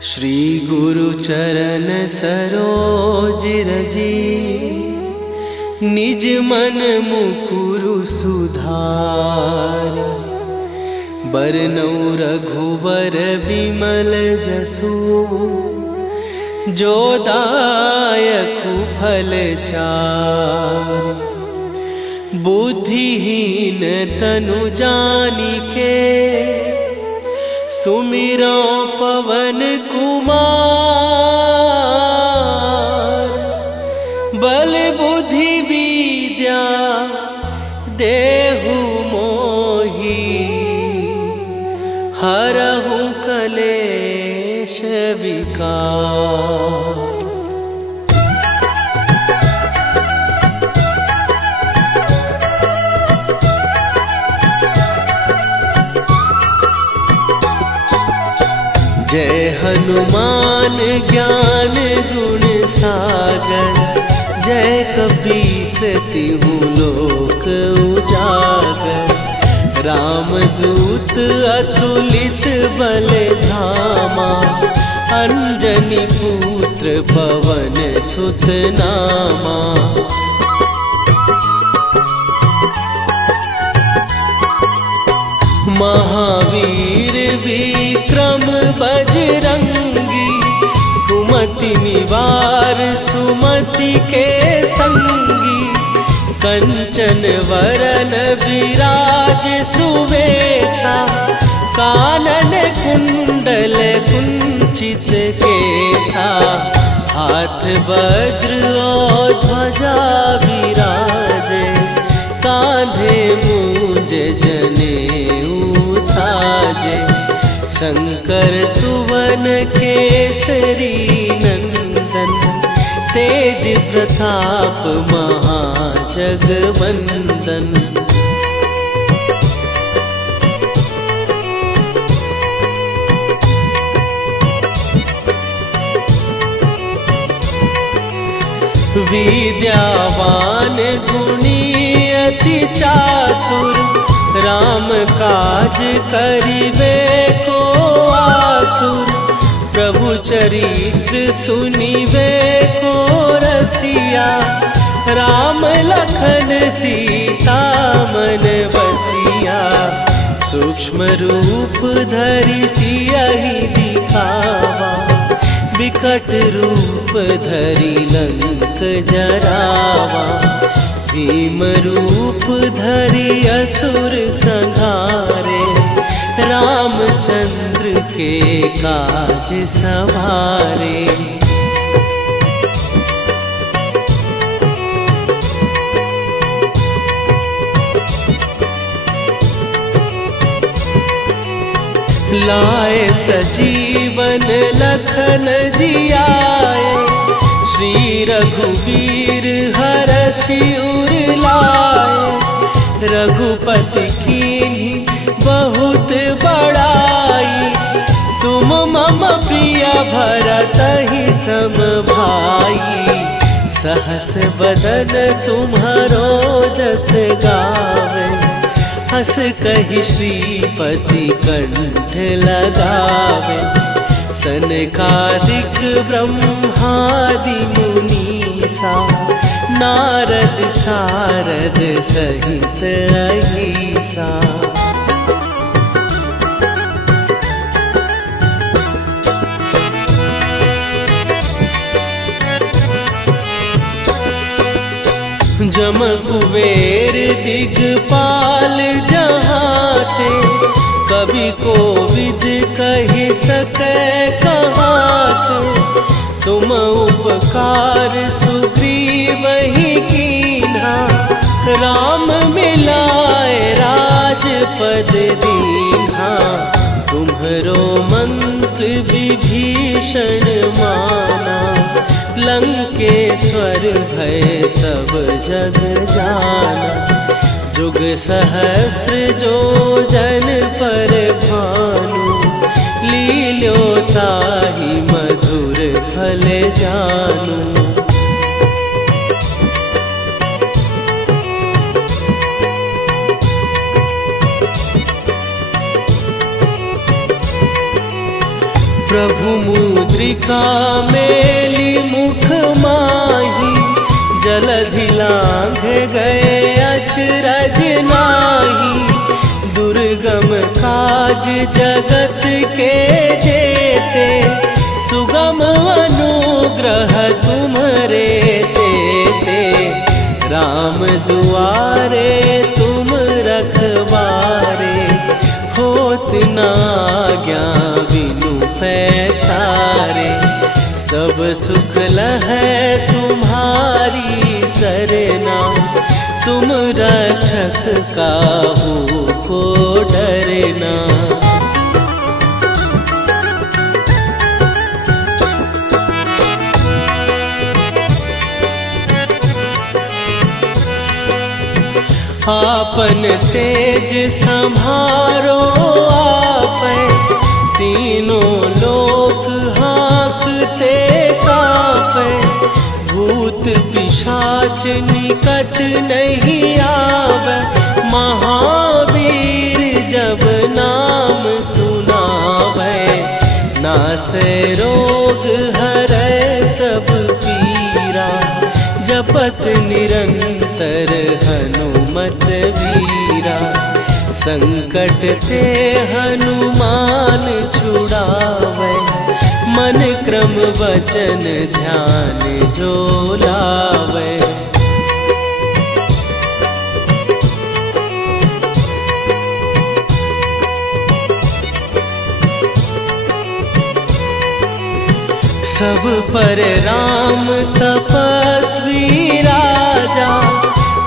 श्री गुरु चरण सरोज रजी, निज मन मुकुरु सुधार। बरनौ रघुबर बिमल जसु, जो दायकु फल चार। बुद्धिहीन तनु जानिके, सुमिरो पवन कुमार। बल बुद्धि विद्या देहु मोहि, हरहु कलेश विकार। जय हनुमान ज्ञान गुण सागर, जय कपीस तिहु लोक उजागर। रामदूत अतुलित बल धामा, अंजनी पुत्र पवन सुत नामा। महावीर विक्रम बजरंगी, कुमति निवार सुमति के संगी। कंचन वरन विराज सुवेशा, कानन कुंडल कुंचित केसा। हाथ वज्र और ध्वजा विराजे, कांधे मूंज जनेऊ साजे। शंकर सुवन केसरी नंदन, तेज प्रताप महाजगवंदन। विद्यावान गुणी अति चातुर, राम काज करिबे को आतुर। प्रभु चरित्र सुनिबे को रसिया, राम लखन सीता मन बसिया। सूक्ष्म रूप धरि सियहि दिखावा, विकट रूप धरि लंक जरावा। भीम रूप धरि असुर संहारे, रामचंद्र के काज सवारे। लाए सजीवन लखन जियाए, श्री रघुवीर हरषि उर लाए। रघुपति कीन्ही बहुत बड़ाई, तुम मम प्रिय भरतहि सम भाई। सहस बदन तुम्हारो जस गावे, हस कहि श्रीपति कंठ लगावे। सनकादिक ब्रह्मादि मुनीसा, नारद सारद सहित अहिसा। जम कुबेर दिगपाल जहाते, कवि कोविद कहि सकै कहाते। तुम उपकार सुग्रीवहि कीन्हा, राम मिलाए राजपद दीन्हा। तुम्हरो मंत्र विभीषण माना, लंकेश्वर भय सब जग जाना। जुग सहस्त्र जो जन पर भानु, लील्यो ताहि मधुर फल जानू। प्रभु मुद्रिका मेली मुख माही, जलधि लांघ गए अचरज नाही। दुर्गम काज जगत के जेते, सुगम अनुग्रह तुम्हारे तेते। राम दुआरे तुम रखवारे, होत ना आज्ञा बिनु पैसारे। सब सुख लहै तुम्हारी सरना, तुम रक्षक काहू को डरना। आपन तेज संभारो आपै, तीनों लोक हाँकते कापै। भूत पिशाच निकट नहीं आवे, महावीर जब नाम सुनावे। नासै रोग हरै सब पीरा, जपत निरंतर हनुमत वीरा। संकट ते हनुमान छुड़ावे, मन क्रम वचन ध्यान जो लावे। सब पर राम तपस्वी राजा,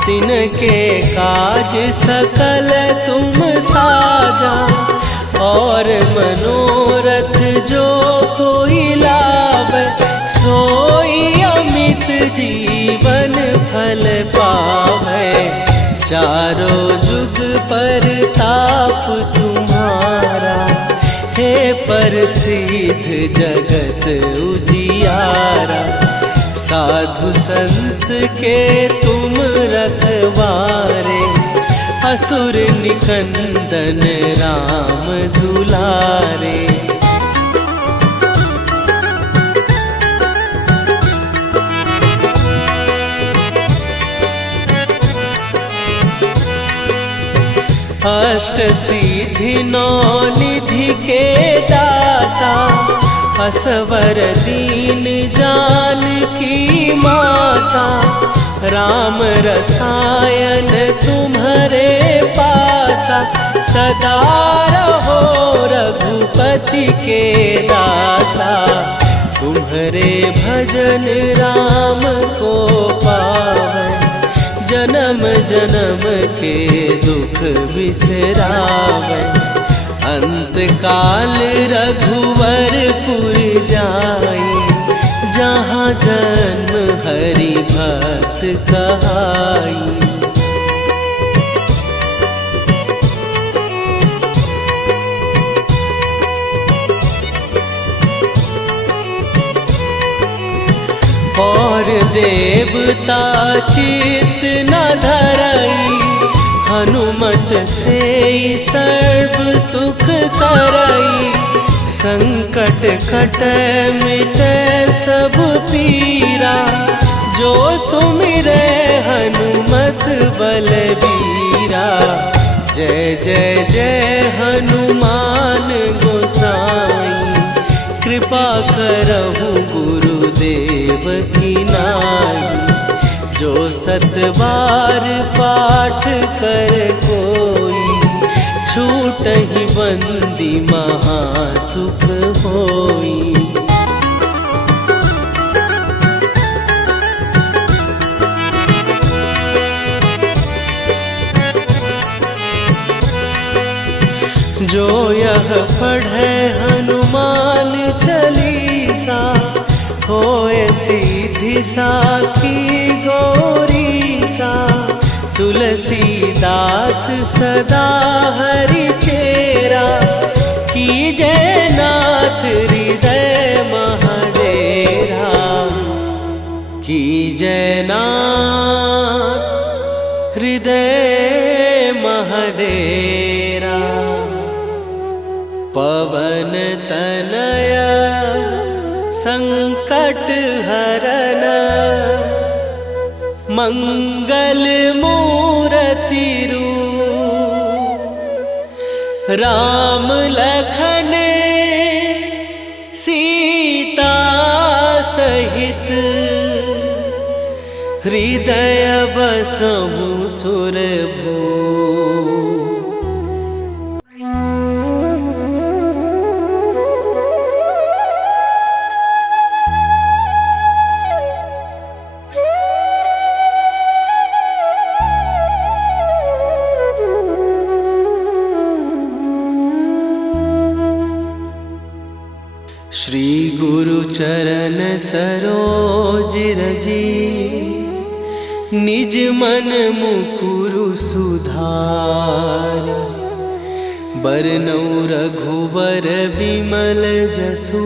तिनके काज सकल तुम साजा। और मनोरथ जो कोई लावे, सोई अमित जीवन फल पावे। चारों जुग पर ताप तुम्हारा, हे प्रसिद्ध जगत उजियारा। साधु संत के तुम रखवारे, असुर निकंदन राम दुलारे। अष्ट सिद्धि नौ निधि के दाता, असवर दीन जानकी माता। राम रसायन तुम्हारे पासा, सदा रहो रघुपति के दासा। तुम्हारे भजन राम को पावे, जन्म जन्म के दुख बिसरावे। अंत काल रघुवरपुर जाई, जहाँ जन्म हरि भक्त कहाई। और देवता चित न धरई, हनुमत से सर्व सुख करई। संकट कटै मिटै सब पीरा, जो सुमिरै हनुमत बलबीरा। जय जय जय हनुमान गोसाई, कृपा करहु गुरुदेव की नाई। जो सत बार पाठ कर कोई, छूटहि बंदी महासुख होई। जो यह पढ़े हनुमान चालीसा, होए सीधी साखी गौरीसा। तुलसीदास सदा हरि चेरा, कीजय नाथ हृदय महडेरा। कीजय नाथ हृदय महडेरा। पवन तनय संकट हरन मंगल मूर्ति रूप राम लखन सीता सहित हृदय बसहु सुरभू। श्री गुरु चरण सरोज रजी निज मन मुकुरु सुधार। बरनउँ रघुबर बिमल जसु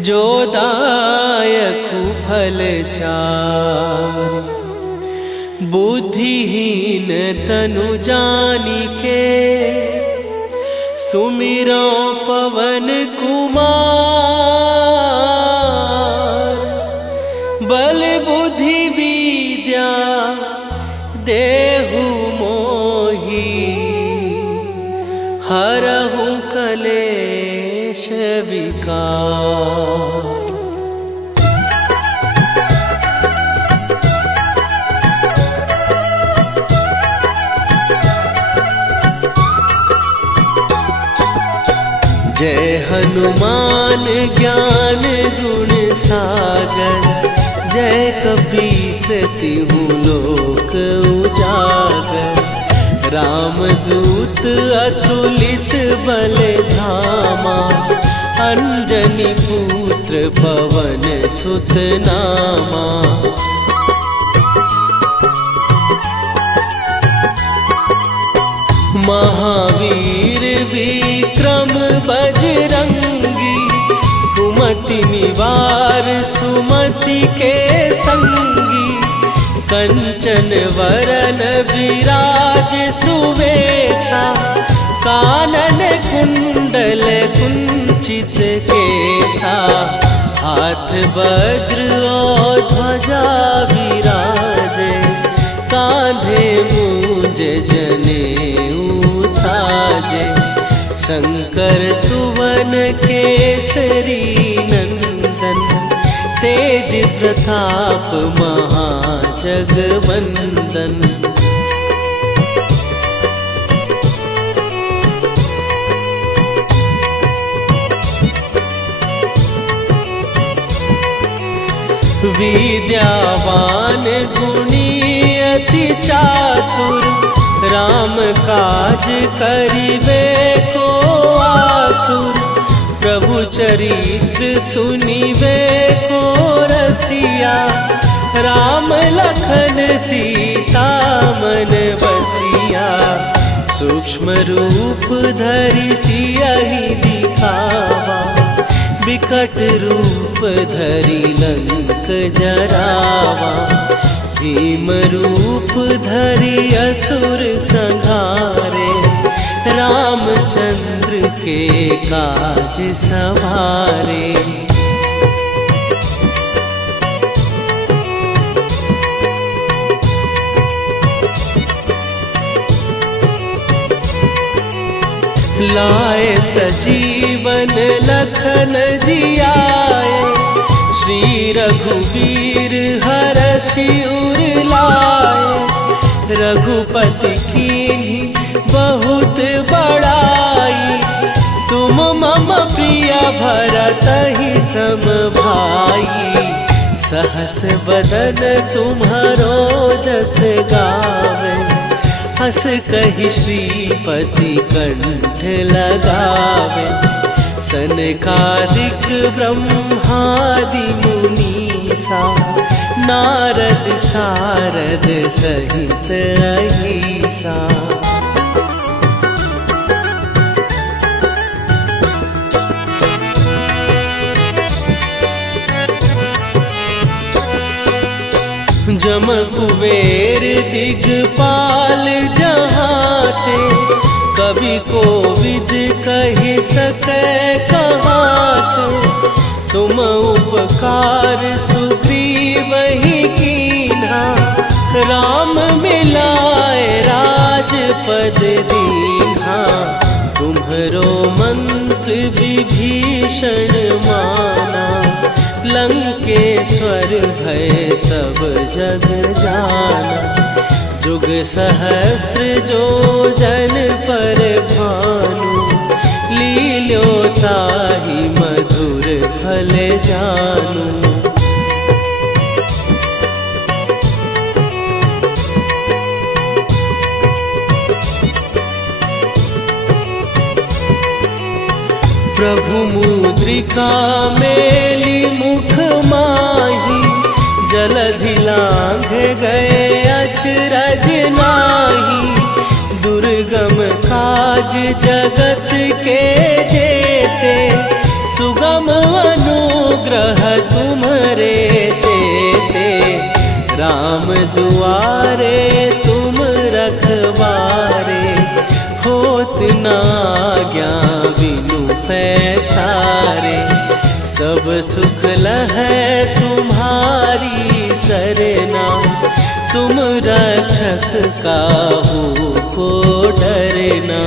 जो दायकु फल चार। बुद्धिहीन तनु जानिके सुमिरो पवन कुमार। बल बुद्धि विद्या देहु मोहि हरहु कलेश विकार। जय हनुमान ज्ञान गुण सागर। जय कपीस तिहु लोक उजागर। रामदूत अतुलित बल धामा। अंजनी पुत्र पवन सुत नामा। महावीर विक्रम बजरंगी। कुमति निवार सुमति के संगी। कंचन वरन विराज सुवेशा। कानन कुंडल कुंचित केसा। हाथ वज्र और ध्वजा विराजे। कांधे मूंज जनेऊ साजे। शंकर सुवन केसरी नंदन। तेज प्रताप महाजगवंदन। विद्यावान गुणी अति चातुर। राम काज करिबे को आतुर। प्रभु चरित्र सुनिबे को रसिया। राम लखन सीता मन बसिया। सूक्ष्म रूप धरि सियहि दिखावा। विकट रूप धरि लंक जरावा। भीम रूप धरि असुर संहारे। रामचंद्र के काज सवारे। लाए सजीवन लखन जियाए। श्री रघुवीर हरषि उर लाए। रघुपति कीन्ही बहुत बड़ाई। तुम मम प्रिय भरतहि सम भाई। सहस बदन तुम्हारो जस गावे। हस कहि श्रीपति कंठ लगावे। सनकादिक ब्रह्मादि मुनीसा। नारद सारद सहित अहिसा। जम कुबेर दिगपाल जहाते। कवि कोविद कहि सकै कहाते। तुम उपकार सुग्रीव ही कीन्हा, राम मिलाए राजपद दीन्हा। तुम्हरो मंत्र विभीषण माना, लंकेश्वर भय सब जग जाना। जुग सहस्त्र जो जन पर भानु, लील्यो ताहि मधुर फल जानू। प्रभु मुद्रिका मेली मुख माही, जलधि लांघ गए अचरज नाही। दुर्गम काज जगत के जेते, सुगम अनुग्रह तुम्हरे तेते। राम दुआरे तुम रखवारे, होत न आज्ञा बिनु पैसारे। सब सुख लहै तुम्हारी सरना, तुम रक्षक काहू को डरना।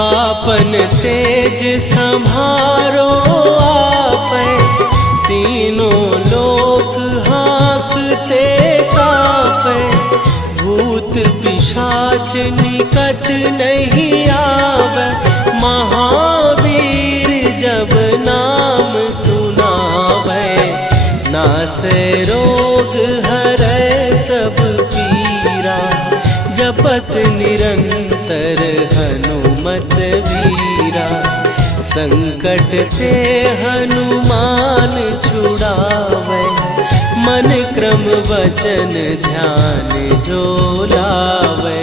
आपन तेज संभारो आपै, तीनों लोक हाँकते कापै। भूत पिशाच निकट नहीं आवे, महावीर जब नाम सुनावे। नासै रोग हरै सब पीरा, जपत निरंतर हनुमत वीरा। संकट ते हनुमान छुड़ावे, मन क्रम वचन ध्यान जो लावे।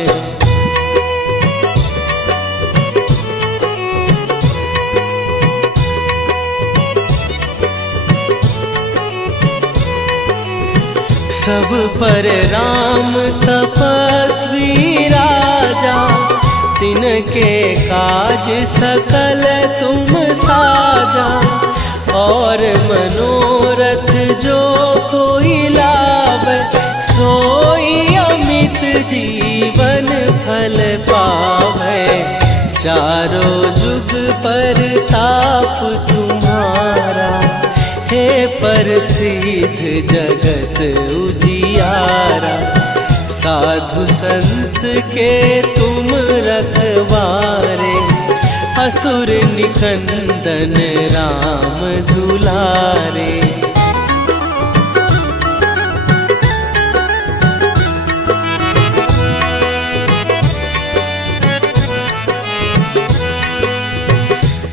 सब पर राम तपस्वी राजा, तिनके काज सकल तुम साजा। और मनोरथ जो कोई लावे, सोई अमित जीवन फल पावे। चारों जुग पर ताप तुम्हारा, हे प्रसिद्ध जगत उजियारा। साधु संत के तुम रखवारे, असुर निकंदन राम दुलारे।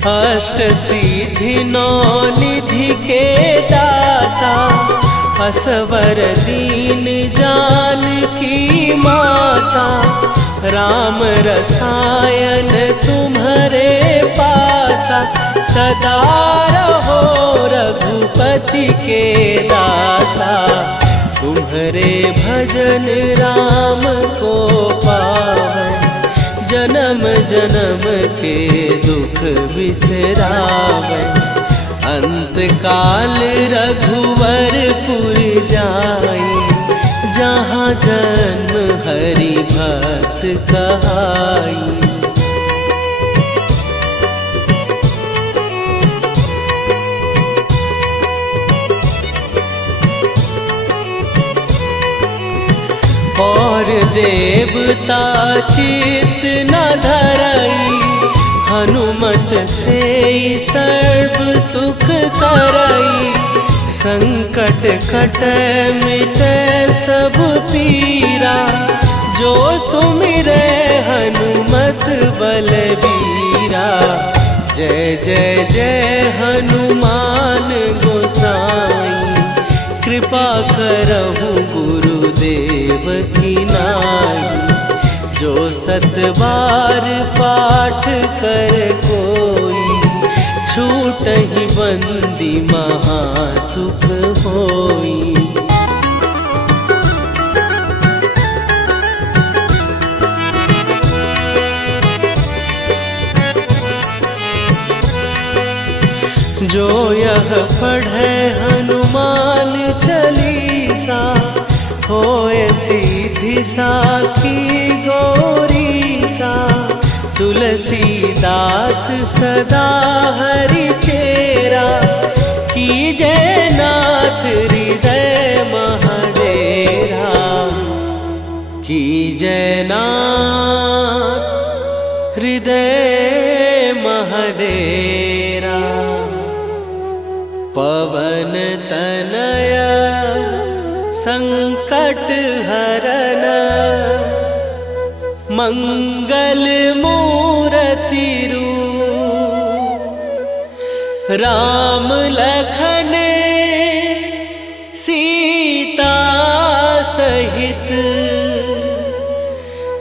अष्ट सिद्धि नौ निधि के दाता, असवर दीन जानकी माता। राम रसायन तुम्हारे पासा, सदा रहो रघुपति के दासा। तुम्हारे भजन राम को पावे, जन्म जन्म के दुख बिसरावे। अंत काल रघुवरपुर जाई, जहाँ जन्म हरि भक्त कहाई। और देवता चित न धरई, हनुमत से सर्व सुख करई। संकट कटै मिटै सब पीरा, जो सुमिरै हनुमत बलबीरा। जय जय जय हनुमान गोसाई, कृपा करहु गुरुदेव की नाई। जो सत बार पाठ कर कोई, छूटहि बंदी महासुख होई। जो यह पढ़े हनुमान चालीसा, होए सीधी साखी गौरी सा। तुलसीदास सदा हरि चेरा, कीजय नाथ हृदय महडेरा। कीजय नाथ हृदय महडेरा। पवन तनय संकट हरन, मंगल मूरति रूप। राम लखन सीता सहित,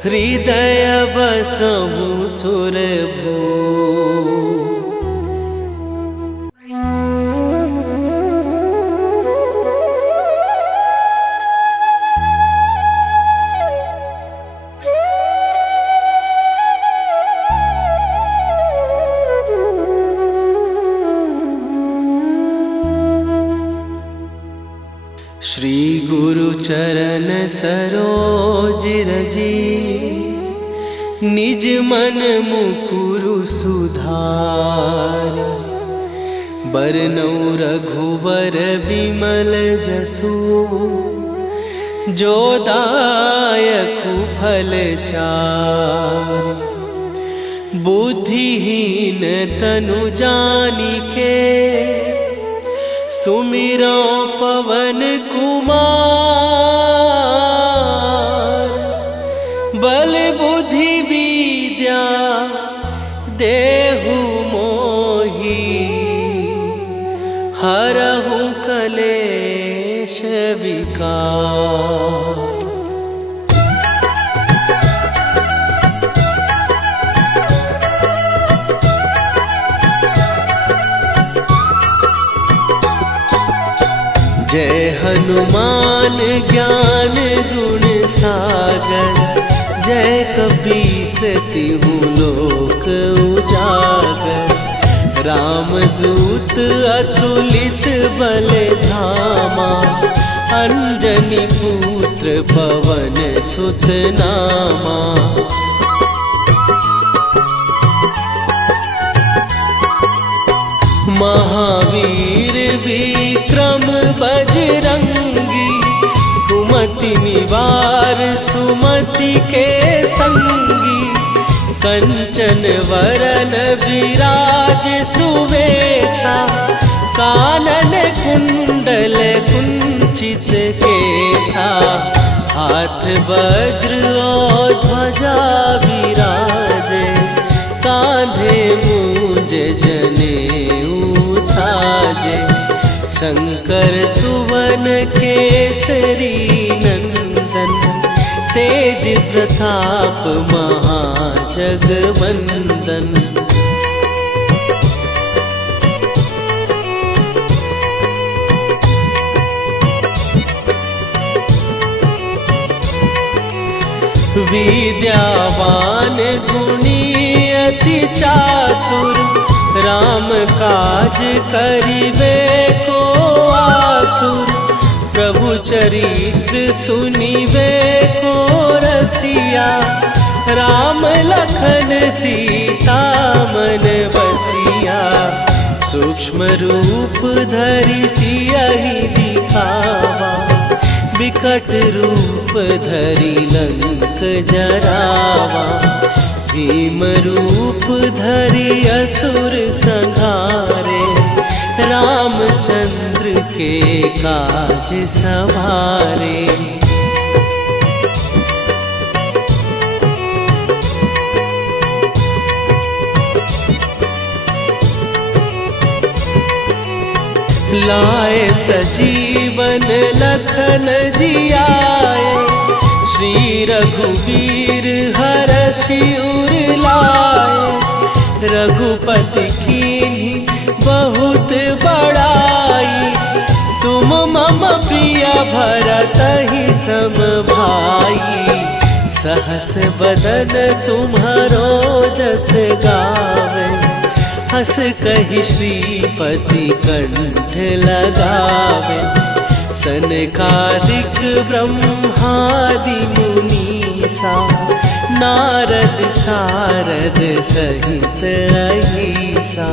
हृदय बसहु सुरभूप। श्री गुरु चरण सरोज रजी, निज मन मुकुरु सुधार। बरनउँ रघुबर बिमल जसु, जो दायकु फल चारि। बुद्धिहीन तनु जानिके, सुमिरो पवन कुमार। बल बुद्धि विद्या देहु मोहि, हरहु कलेश विकार। जय हनुमान ज्ञान गुण सागर, जय कपीस तिहु लोक उजागर। रामदूत अतुलित बल धामा, अंजनी पुत्र पवन सुत नामा। महावीर विक्रम बजरंगी, कुमति निवार सुमति के संगी। कंचन वरन विराज सुवेशा, कानन कुंडल कुंचित केसा। हाथ वज्र और ध्वजा विराजे, कांधे मूंज जनेऊ साजे। शंकर सुवन केसरी नंदन, तेज प्रताप महाजगवंदन। विद्यावान गुणी अति चातुर, राम काज करिबे को आतुर। प्रभु चरित्र सुनिबे को रसिया, राम लखन सीता मन बसिया। सूक्ष्म रूप धरि सियहि दिखावा, विकट रूप धरि लंक जरावा। भीम रूप धरि असुर संहारे, रामचंद्र के काज सवारे। लाए सजीवन लखन जियाए, श्री रघुवीर हरषि उर लाए। रघुपति कीन्ही बहुत बड़ाई, तुम मम प्रिय भरतहि सम भाई। सहस बदन तुम्हारो जस गावे, हंस कहि श्रीपति कंठ लगावे। सनकादिक ब्रह्मादि मुनीसा नारद सारद सहित अहिसा।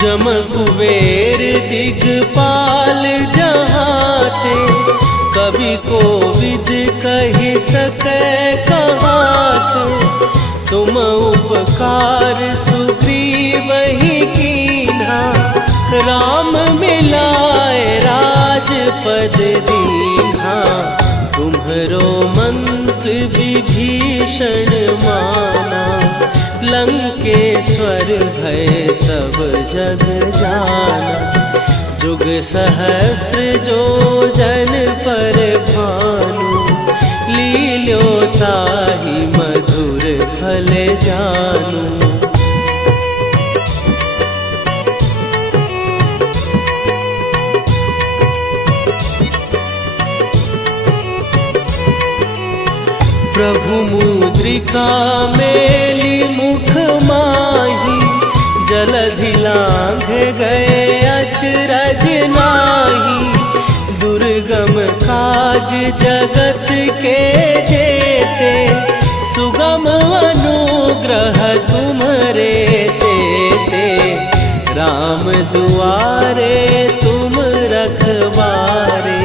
जम कुबेर दिगपाल जहाते, कवि कोविद कहि सकै कहाते। तुम उपकार सुग्रीवहि कीन्हा, राम मिलाए राजपद दीन्हा। तुम्हरो मंत्र विभीषण माना, लंकेश्वर भय सब जग जाना। जुग सहस्त्र जो जन पर भानु, लील्यो ताहि मधुर फल जानू। प्रभु मुद्रिका मेली मुख माही, जलधि लांघ गए अचरज नाही। दुर्गम काज जगत के जेते, सुगम अनुग्रह तुम्हरे तेते। राम दुआरे तुम रखवारे,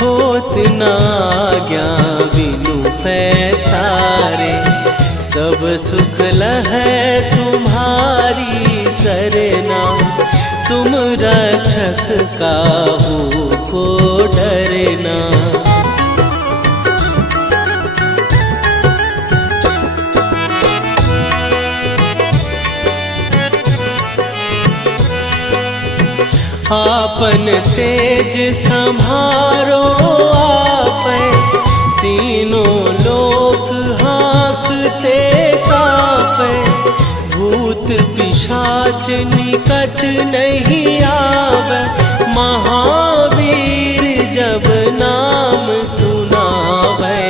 होत न आज्ञा बिनु पैसारे। सब सुख लहै तुम्हारी सरना, तुम रक्षक काहू को डरना। आपन तेज सम्हारो आपै, तीनों लोक हाँकते कापै। भूत पिशाच निकट नहीं आवे, महावीर जब नाम सुनावे।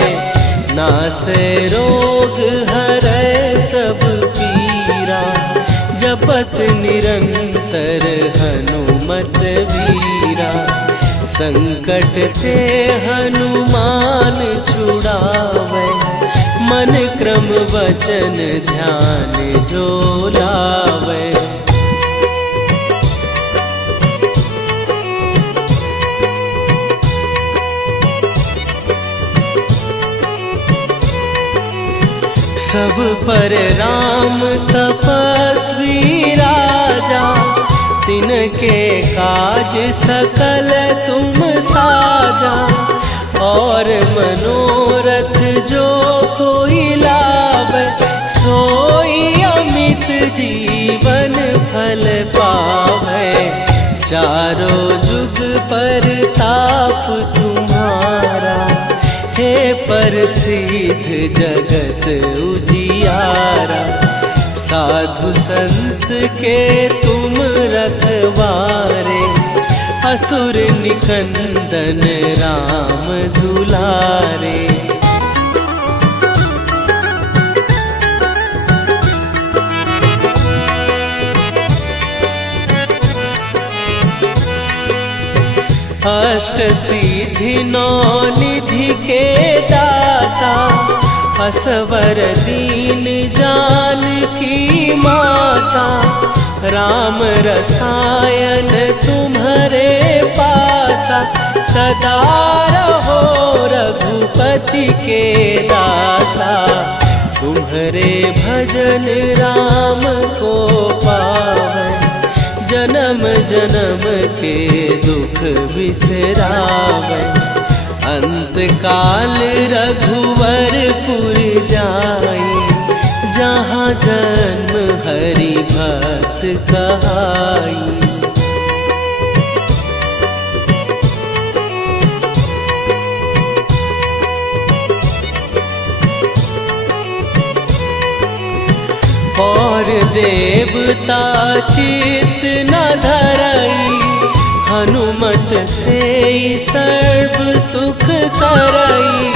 नासै रोग हरै सब पीरा, जपत निरंतर हनुमत वीरा। संकट ते हनुमान छुड़ावे, मन क्रम वचन ध्यान जो लावे। सब पर राम तपस्वी राजा, तिनके काज सकल तुम साजा। और मनोरथ जो कोई लावे, सोई अमित जीवन फल पावे। चारों जुग पर ताप तुम्हारा, हे प्रसिद्ध जगत उजियारा। साधु संत के तुम रखवारे, असुर निकंदन राम दुलारे। अष्ट सिद्धि नौ निधि के दाता, असवर दीन जानकी माता। राम रसायन तुम्हारे पासा, सदा रहो रघुपति के दासा। तुम्हारे भजन राम को पावै, जन्म जन्म के दुख बिसरावै। अंत काल रघुवरपुर जाई, जहाँ जन्म हरि भक्त कहाई। और देवता चित न धरई, हनुमत से सर्व सुख करई,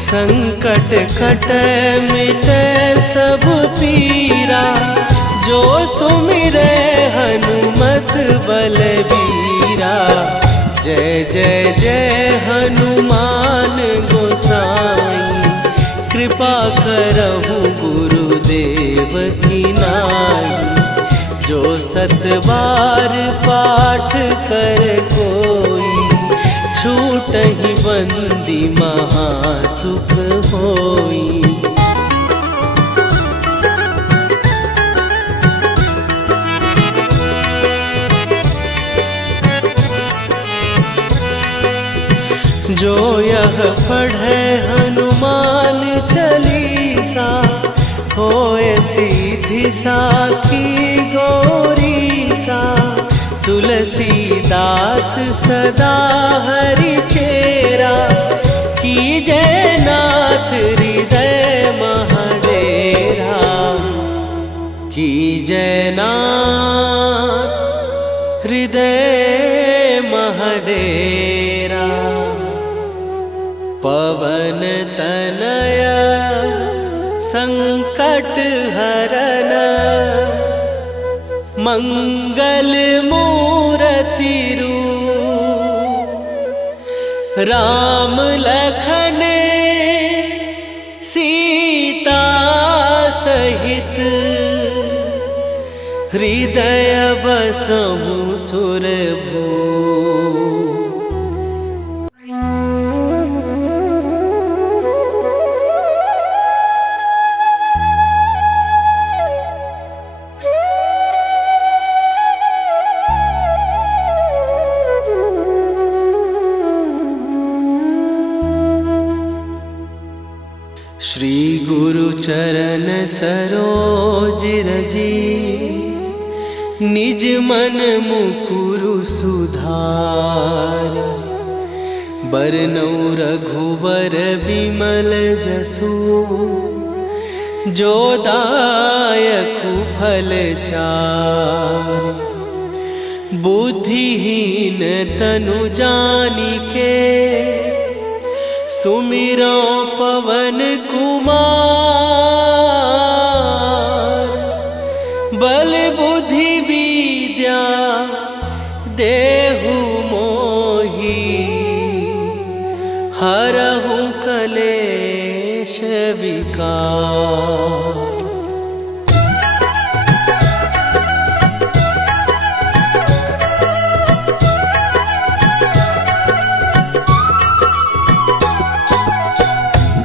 संकट कटै मिटै सब पीरा। जो सुमिरै हनुमत बलबीरा, जय जय जय हनुमान गोसाई। कृपा करहु गुरुदेव की नाई, जो सत बार पाठ कर कोई, छूटहि बंदी महासुख होई। जो यह पढ़े हनुमान चालीसा, होए सीधी साखी गौरीसा। तुलसीदास सदा हरि चेरा, कीजय नाथ हृदय महडेरा। कीजय नाथ हृदय महडेरा। पवन तनया संकट हरन, मंगल मूरति रूप। राम लखन सीता सहित, हृदय बसहु सुरभूप। श्री गुरु चरण सरोज रजी, निज मन मुकुरु सुधार। बरनौ रघुबर बिमल जसु, जो दायकु फल चार। बुद्धिहीन तनु जानिके, सुमिरो पवन कुमार। बल बुद्धि विद्या देहु मोहि, हरहु कलेश विकार।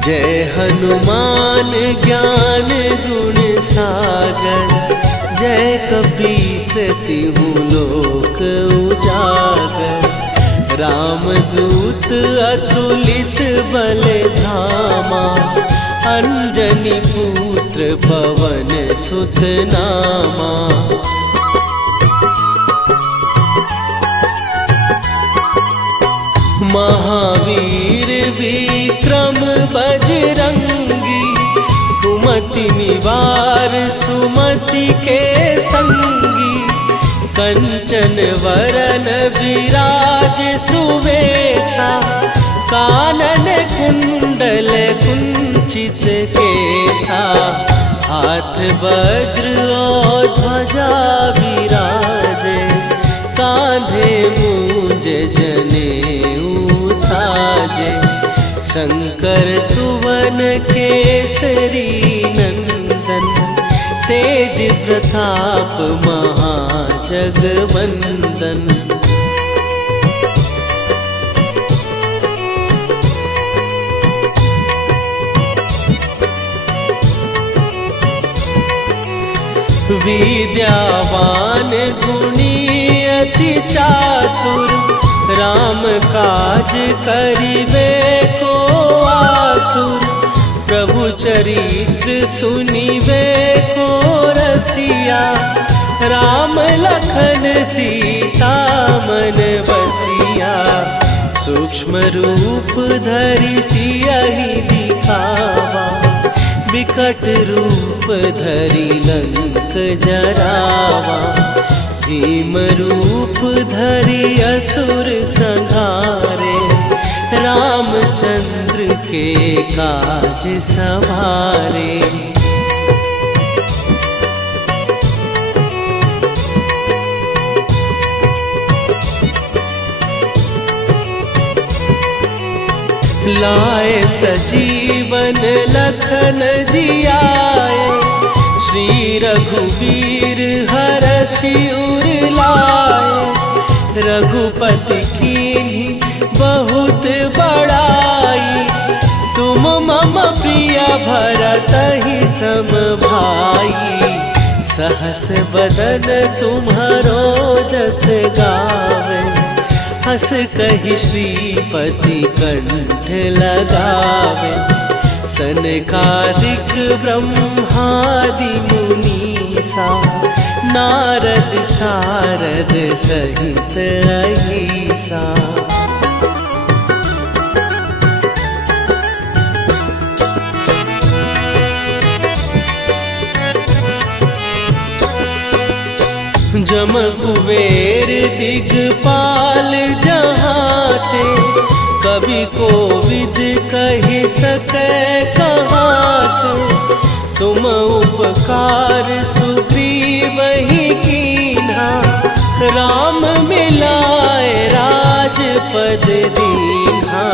जय हनुमान ज्ञान गुण सागर, जय कपीस तिहु लोक उजागर। रामदूत अतुलित बल धामा, अंजनी पुत्र पवन सुत नामा। महावीर विक्रम बजरंगी, कुमति निवार सुमति के संगी। कंचन वरन विराज सुवेशा, कानन कुंडल कुंचित केसा। हाथ वज्र और ध्वजा विराजे, कांधे मूंज जनेऊ साजे। शंकर सुवन केसरी नंदन, तेज प्रताप महाजगवंदन। विद्यावान गुणी अति चातुर, राम काज करिबे को आतुर। प्रभु चरित्र सुनिबे को रसिया, राम लखन सीता मन बसिया। सूक्ष्म रूप धरि सियहि दिखावा, विकट रूप धरि लंक जरावा। भीम रूप धरि असुर संहारे, रामचंद्र के काज सवारे। लाए सजीवन लखन जियाए, श्री रघुवीर हरषि उर लाए। रघुपति कीन्ही बहुत बड़ाई, तुम मम प्रिय भरतहि सम भाई। सहस बदन तुम्हारो जस गावे, हस कहि श्रीपति कंठ लगावे। सनकादिक ब्रह्मादि मुनीसा, नारद सारद सहित अहिसा। जम कुबेर दिगपाल जहाते, कवि कोविद कहि सकै कहाते। तुम उपकार सुग्रीवहि कीन्हा, राम मिलाए राजपद दीन्हा।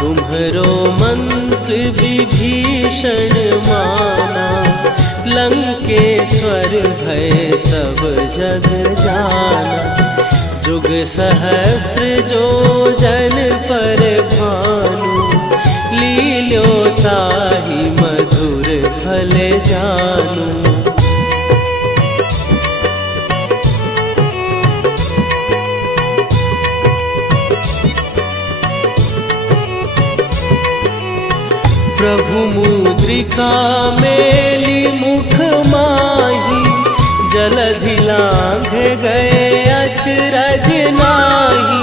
तुम्हरो मंत्र विभीषण माना, लंकेश्वर भय सब जग जाना। जुग सहस्त्र जो जन पर भानु, लील्यो ताहि मधुर फल जानू। प्रभु मुद्रिका मेली मुख माही, जलधि लांघ गए अचरज नाहि।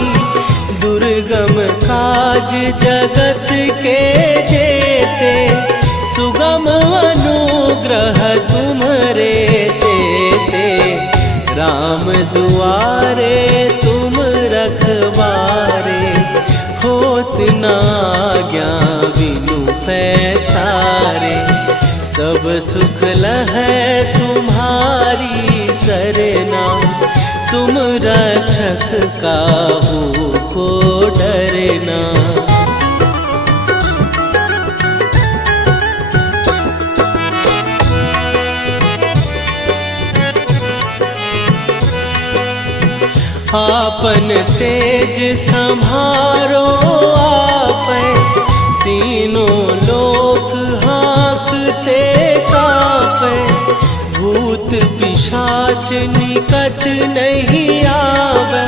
दुर्गम काज जगत के जेते, सुगम अनुग्रह तुम्हरे तेते। राम दुआरे तुम रखवारे, होत न आज्ञा बिनु पैसारे। सब सुख लहै तुम्हारी सरना, तुम रक्षक काहू को डरना। आपन तेज संभारो आपै, तीनों लोक हाँकते कांपै। भूत पिशाच निकट नहीं आवे,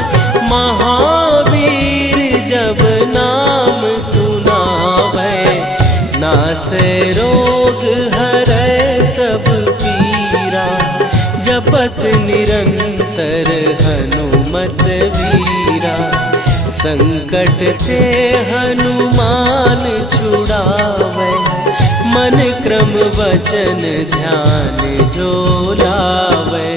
महावीर जब नाम सुनावे। नासै रोग हरै सब पीरा, जपत निरंतर हनुमत वीरा। संकट ते हनुमान छुड़ावे, मन क्रम वचन ध्यान जो लावे।